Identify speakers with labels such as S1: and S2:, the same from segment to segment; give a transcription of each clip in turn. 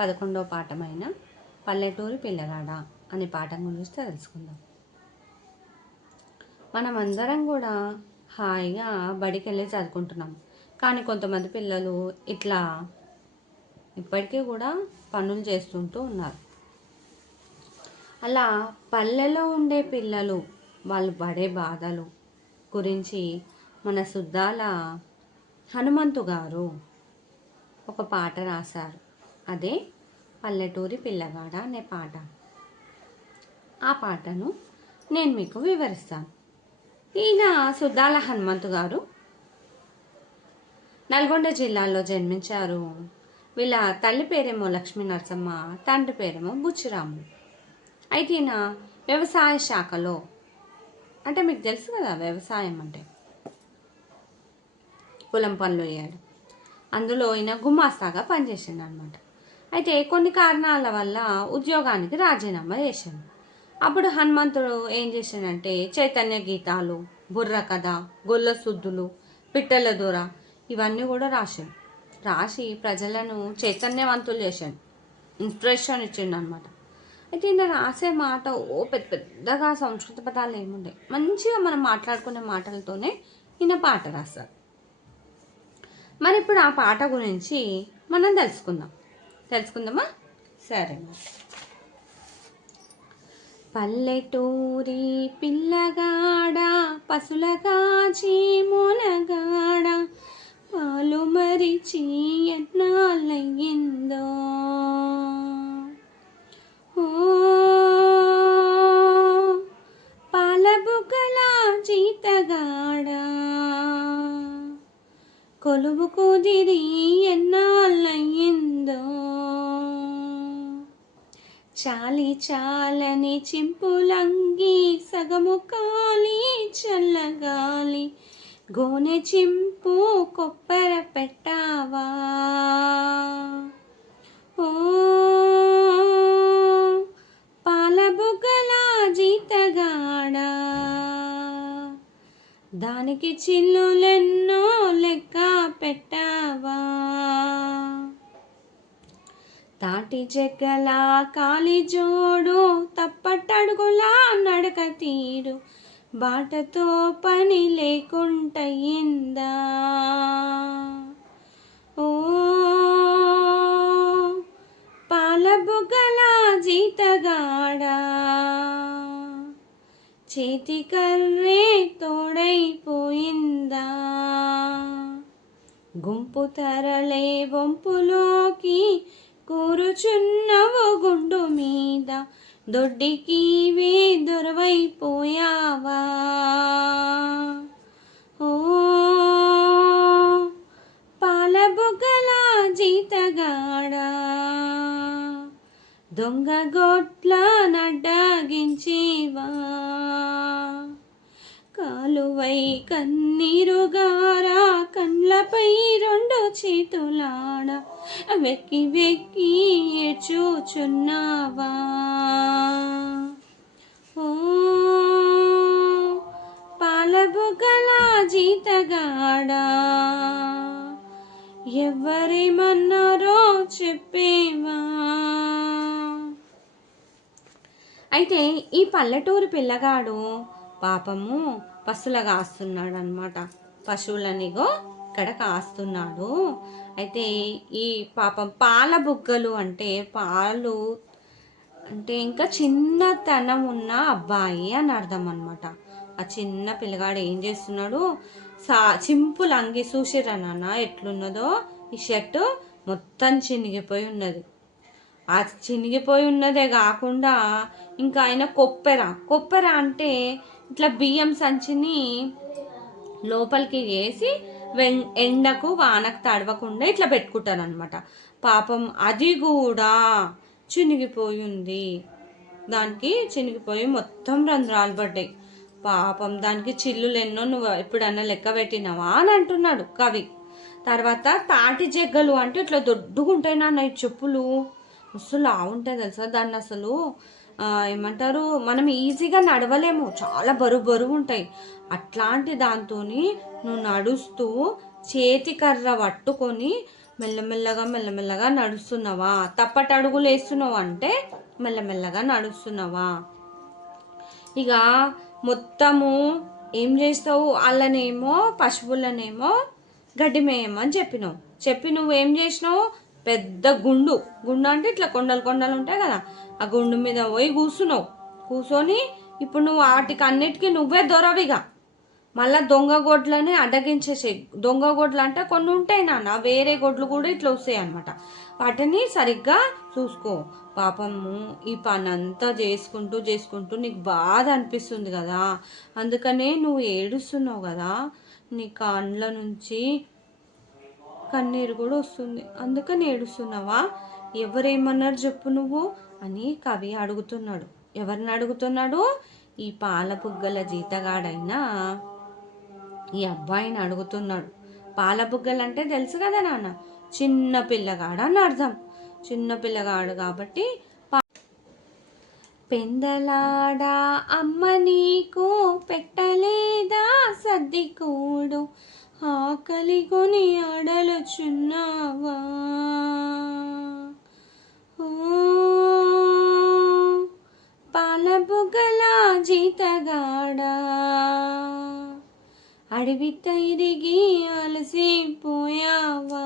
S1: పదకొండో పాఠమైన పల్లెటూరి పిల్లగాడ అనే పాఠం గురించి తెలుసుకుందాం. మనమందరం కూడా హాయిగా బడికి వెళ్ళి చదువుకుంటున్నాం. కానీ కొంతమంది పిల్లలు ఇట్లా ఇప్పటికీ కూడా పనులు చేస్తుంటూ ఉన్నారు. అలా పల్లెలో ఉండే పిల్లలు వాళ్ళు పడే బాధలు గురించి మన సుద్దాల హనుమంతు గారు ఒక పాట రాశారు. అదే పల్లెటూరి పిల్లగాడ అనే పాట. ఆ పాటను నేను మీకు వివరిస్తాను. ఈయన సుద్దాల హనుమంతు గారు నల్గొండ జిల్లాలో జన్మించారు. వీళ్ళ తల్లి పేరేమో లక్ష్మీ నరసమ్మ తండ్రి పేరేమో బుచ్చిరాములు అయితే ఈయన వ్యవసాయ శాఖలో అంటే మీకు తెలుసు కదా వ్యవసాయం అంటే పొలం పనులు అయ్యాడు. అందులో ఈయన గుమాస్తాగా పనిచేసిండు అనమాట అయితే కొన్ని కారణాల వల్ల ఉద్యోగానికి రాజీనామా చేశాను అప్పుడు హనుమంతుడు ఏం చేశాడంటే చైతన్య గీతాలు బుర్ర కథ గొల్ల సుద్దులు పిట్టల దూర ఇవన్నీ కూడా రాశాడు. రాసి ప్రజలను చైతన్యవంతులు చేశాడు. ఇన్స్పిరేషన్ ఇచ్చిండు అనమాట అయితే ఈయన రాసే మాట ఓ పెద్ద పెద్దగా సంస్కృత పదాలు ఏముండే మంచిగా మనం మాట్లాడుకునే మాటలతోనే ఈయన పాట రాస్తారు మరి ఇప్పుడు ఆ పాట గురించి మనం తెలుసుకుందాం. తెలుసుకుందామా? సరే పల్లెటూరి పిల్లగాడ పసులగాచి మొనగాడ పాలు మరిచి ఎన్నాళ్ళయ్యిందో? ఓ జీతగాడ కొలువు కుదిరి చాలి చాలని చింపులంగి సగము కాలి చల్లగాలి. గోనె చింపు కొప్పర పెట్టావా? ఓ పాల జీతగాడా? దానికి చిల్లులెన్నో లెక్క పెట్టా తాటి చెక్కలా కాలి జోడు తప్పట్టడుగులా నడక తీరు బాటతో పని లేకుంటయిందా ఓ పాల బుగ్గల జీతగాడా? చేతి కర్రే తోడైపోయిందా? గుంపు తరలే వంపులోకి కూరుచున్నవు గుండు మీద. దొడ్డికి వే దొరవైపోయావా ఓ పాల బుగ్గల జీతగాడా దొంగగొట్ల నడ్డాగించేవా? కాలువై కన్నీరుగారా కండ్లపై రెండు చేతులాడా? వెక్కి వెక్కి ఏడ్చుచున్నావా? ఓ పాలబుగ్గల జీతగాడా? ఎవరేమన్నారో చెప్పేవా? అయితే ఈ పల్లెటూరు పిల్లగాడు పాపము పశువుల కాస్తున్నాడు అనమాట పశువులనిగో ఇక్కడ కాస్తున్నాడు. అయితే ఈ పాపం పాల బుగ్గలు అంటే పాలు అంటే ఇంకా చిన్నతనం ఉన్న అబ్బాయి అని అర్థం అనమాట ఆ చిన్న పిల్లగాడు ఏం చేస్తున్నాడు? సా సింపుల్ అంగి చూసిరా నాన్న ఎట్లున్నదో? ఈ షర్టు మొత్తం చినిగిపోయి ఉన్నది. ఆ చినిగిపోయి ఉన్నదే కాకుండా ఇంకా ఆయన కొప్పెర. కొప్పెర అంటే ఇట్లా బియ్యం సంచిని లోపలికి వేసి ఎండకు వానకు తడవకుండా ఇట్లా పెట్టుకుంటారు అనమాట పాపం అది కూడా చినిగిపోయి ఉంది దానికి చినిగిపోయి మొత్తం రంధ్రాలు పడ్డాయి. పాపం దానికి చిల్లులు ఎన్నో నువ్వు ఎప్పుడన్నా లెక్క పెట్టినావా అని అంటున్నాడు కవి. తర్వాత తాటి జగ్గలు అంటే ఇట్లా దొడ్డుగుంటాయి నాన్న ఈ చెప్పులు. అసలు లావుంటాయి తెలుసా దాన్ని అసలు? ఏమంటారు? మనం ఈజీగా నడవలేము. చాలా బరువు బరువు ఉంటాయి. అట్లాంటి దాంతో నువ్వు నడుస్తూ చేతి కర్ర పట్టుకొని మెల్లమెల్లగా మెల్లమెల్లగా నడుస్తున్నావా? తప్పటి అడుగులు వేస్తున్నావు అంటే మెల్లమెల్లగా నడుస్తున్నావా? ఇక మొత్తము ఏం చేస్తావు? వాళ్ళనేమో పశువులనేమో గడ్డి మేయమని చెప్పినావు. చెప్పి నువ్వేం చేసినావు? పెద్ద గుండు. గుండు అంటే ఇట్లా కొండలు కొండలు ఉంటాయి కదా ఆ గుండు మీద పోయి కూర్చున్నావు. కూర్చొని ఇప్పుడు నువ్వు వాటికి అన్నిటికీ నువ్వే దొరవిగా. మళ్ళా దొంగ గొడ్లని అడ్డగించేసే దొంగ గొడ్లు అంటే కొన్ని ఉంటాయి నాన్న వేరే గొడ్లు కూడా ఇట్లా వస్తాయి అనమాట వాటిని సరిగ్గా చూసుకో. పాపము ఈ పని అంతా చేసుకుంటూ చేసుకుంటూ నీకు బాధ అనిపిస్తుంది కదా. అందుకనే నువ్వు ఏడుస్తున్నావు కదా. నీ కండ్ల నుంచి కన్నీరు కూడా వస్తుంది. అందుకని ఏడుస్తున్నావా? ఎవరేమన్నారు చెప్పు నువ్వు అని కవి అడుగుతున్నాడు. ఎవరిని అడుగుతున్నాడు? ఈ పాల పుగ్గల జీతగాడైనా. ఈ అబ్బాయిని అడుగుతున్నాడు. పాలబుగ్గలంటే తెలుసు కదా నాన్న. చిన్న పిల్లగాడు అని అర్థం. చిన్న పిల్లగాడు కాబట్టి పా- పెందలాడా అమ్మ నీకు పెట్టలేదా సర్దికోడు ఆకలి కొని అడలుచున్నావా ఓ అడవి తిరిగి అలసిపోయావా?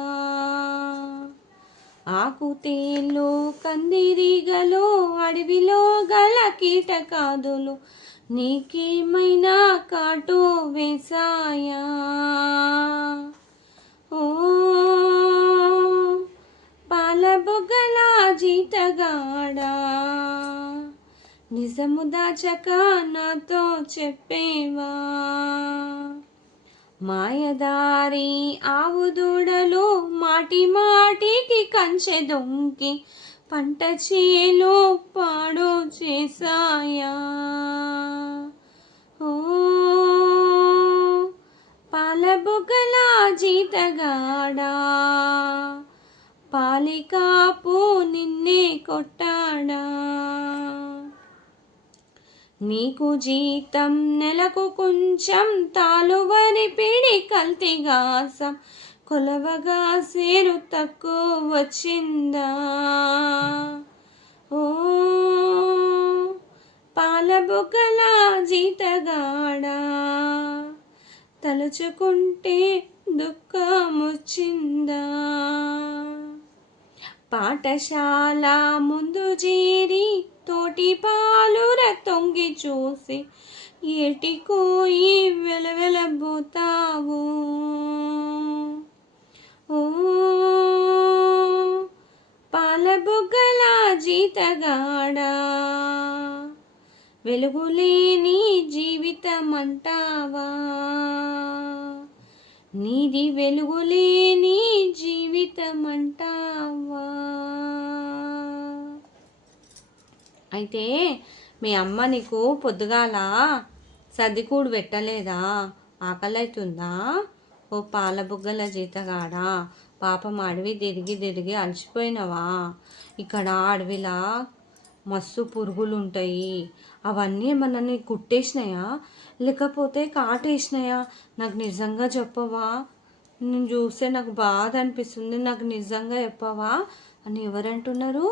S1: ఆకు తేలు కందిరిగలో అడవిలో గల కీటకాదులు నీకేమైనా కాటు వేసాయా ఓ పాలబుగ్గల జీతగాడా? నిజము దాచక నాతో చెప్పేవా? మాయదారి ఆవు దూడలు మాటి మాటికి కంచె దొంకి పంట చేలో పాడు చేసాయా ఓ పాలబుగ్గల జీతగాడా? పాలికాపు నిన్నే కొట్టాడా? నీకు జీతం నెలకు కొంచెం తాలువని పిడి కల్తీగాసం కొలవగా సేరు తక్కువ వచ్చిందా? ఓ పాలబుకల జీతగాడా? తలుచుకుంటే దుఃఖమొచ్చిందా? పాఠశాల ముందు చేరి తోటి పాలుర తొంగి చూసి ఏటికోయి వెలవెలబోతావు ఓ పాలబుగ్గల జీతగాడా వెలుగులేని జీవితం అంటావా నీది వెలుగులేని జీవితం అంటావా అయితే మీ అమ్మ నీకు పొద్దుగాల సర్దికూడు పెట్టలేదా? ఆకలి అవుతుందా ఓ పాలబుగ్గల జీతగాడా? పాపం అడవి తిరిగి తిరిగి అలసిపోయినవా? ఇక్కడ అడవిలా మస్తు పురుగులు ఉంటాయి అవన్నీ మనల్ని కుట్టేసినాయా? లేకపోతే కాటేసినాయా? నాకు నిజంగా చెప్పవా? నేను చూస్తే నాకు బాధ అనిపిస్తుంది. నాకు నిజంగా చెప్పవా? అని ఎవరంటున్నారు?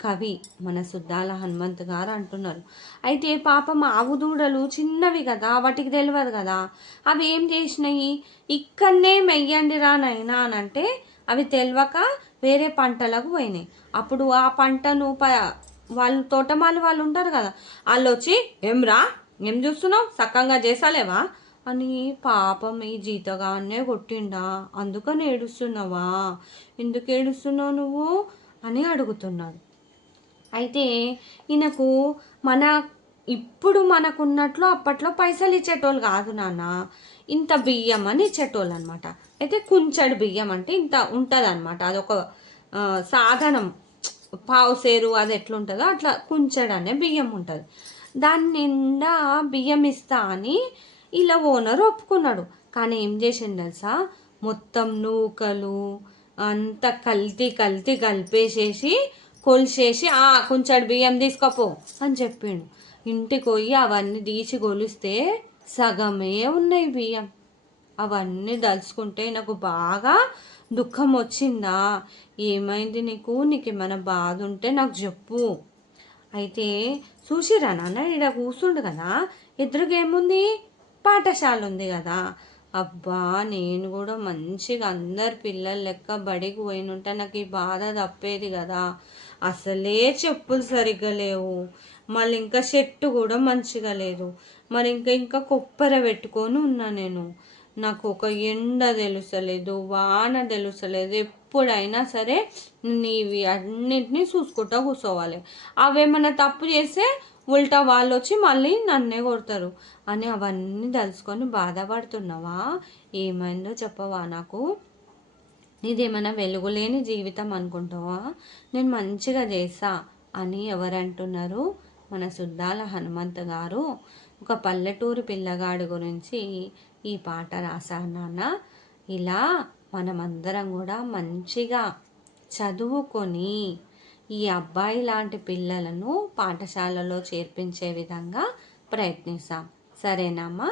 S1: కవి మన సుద్దాల హనుమంత్ గారు అంటున్నారు. అయితే పాపం ఆవు దూడలు చిన్నవి కదా వాటికి తెలియదు కదా. అవి ఏం చేసినాయి? ఇక్కడనే మెయ్యండి రానైనా అని అంటే అవి తెలియక వేరే పంటలకు పోయినాయి. అప్పుడు ఆ పంటను ప వాళ్ళు తోటమాలి వాళ్ళు ఉంటారు కదా వాళ్ళు వచ్చి ఏమ్రా ఏం చూస్తున్నావు? సక్కంగా చేసాలేవా? అని పాపం ఈ జీతగానే కొట్టిండా. అందుకని ఏడుస్తున్నావా? ఎందుకు ఏడుస్తున్నావు నువ్వు? అని అడుగుతున్నాడు. అయితే ఈయనకు మన ఇప్పుడు మనకున్నట్లు అప్పట్లో పైసలు ఇచ్చేటోళ్ళు కాదు నాన్న. ఇంత బియ్యం అని ఇచ్చేటోళ్ళు అనమాట అయితే కుంచెడు బియ్యం అంటే ఇంత ఉంటుంది అనమాట అదొక సాధనం. పావు సేరు అది ఎట్లుంటుందో అట్లా కుంచెడు అనే బియ్యం ఉంటుంది. దాని నిండా బియ్యం ఇస్తా అని ఇలా ఓనర్ ఒప్పుకున్నాడు. కానీ ఏం చేసిండు తెలుసా? మొత్తం నూకలు అంత కల్తీ కల్తీ కలిపేసేసి కొలిసేసి ఆ కొంచెం బియ్యం తీసుకోపో అని చెప్పిండు. ఇంటికి పోయి అవన్నీ తీసి కొలిస్తే సగమే ఉన్నాయి బియ్యం. అవన్నీ దలుచుకుంటే నాకు బాగా దుఃఖం వచ్చిందా? ఏమైంది నీకు? నీకు ఏమైనా బాధ ఉంటే నాకు చెప్పు. అయితే చూసిరా నాన్న ఇక్కడ కూర్చుండు కదా? ఎదురుగేముంది పాఠశాల ఉంది కదా? అబ్బా నేను కూడా మంచిగా అందరు పిల్లల లెక్క బడికి పోయినుంటే నాకు ఈ బాధ తప్పేది కదా? అసలే చెప్పులు సరిగ్గా లేవు. మళ్ళీ ఇంకా షర్టు కూడా మంచిగా లేదు. మరి ఇంకా ఇంకా కొప్పర పెట్టుకొని ఉన్నా నేను. నాకు ఒక ఎండ తెలుసలేదు వాన తెలుసలేదు. ఎప్పుడైనా సరే నీవి అన్నింటినీ చూసుకుంటా కూర్చోవాలి. అవేమన్నా తప్పు చేస్తే ఉల్టా వాళ్ళు వచ్చి మళ్ళీ నన్నే కొడతారు. అని అవన్నీ తలుచుకొని బాధపడుతున్నావా? ఏమైందో చెప్పవా నాకు? నీదేమైనా వెలుగులేని జీవితం అనుకుంటావా? నేను మంచిగా చేసా అని ఎవరంటున్నారు? మన సుద్దాల హనుమంత్ గారు. ఒక పల్లెటూరు పిల్లగాడు గురించి ఈ పాట రాశారు నాన్న. ఇలా మనమందరం కూడా మంచిగా చదువుకొని ఈ అబ్బాయి లాంటి పిల్లలను పాఠశాలలో చేర్పించే విధంగా ప్రయత్నిస్తాం. సరేనమ్మా?